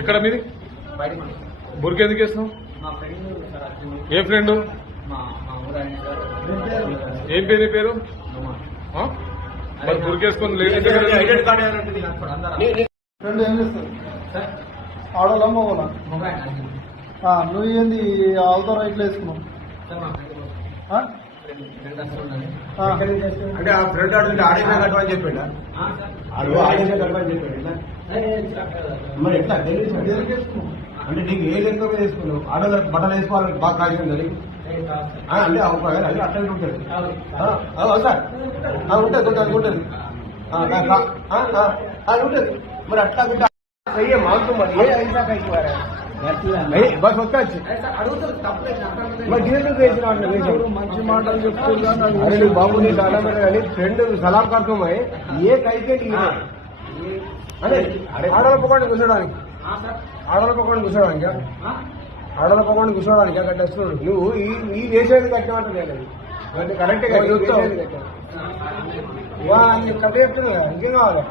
ఎక్కడ మీది? బుర్కెందుకు వేసినావు? ఏ ఫ్రెండ్? ఏం పేరు? పేరు మరి బుర్కేసుకొని లేడీస్ దగ్గర ఫ్రెండ్ ఏం చేస్తారు? ఆడోళ్ళ మగోళ్ళ? నువ్వు ఏంది ఆల్తో రైట్లో వేసుకున్నావు? అంటే ఆ ఫ్రెండ్ ఆడుతుంటే ఆడేసా కట్టమని చెప్పాడు. ఆడేసా కట్టమని చెప్పాడు. మరి ఎట్లా వేసుకున్నావు అంటే నీకు ఏ లెక్క మీద వేసుకున్నావు? ఆడోళ్ళ బట్టలు వేసుకోవాలని బాగా కాల్చింది అంటే అది అట్లా ఉంటుంది. ఉంటుంది అది ఉంటుంది అది ఉంటుంది. మరి అట్లా మాకు మరి బస్ వచ్చి మంచి మాటలు చెప్తున్నా బాబు నీకు అలా కానీ ఫ్రెండ్ సలాం కడుతున్నాయి ఏ కైతే అదే ఆడల పక్కన కూర్చోడానికి కట్టేస్తున్నాడు. నువ్వు ఈ వేసేది కట్టమంటే కరెక్ట్గా కట్టే చెప్తున్నా ఇంకేం కావాలి?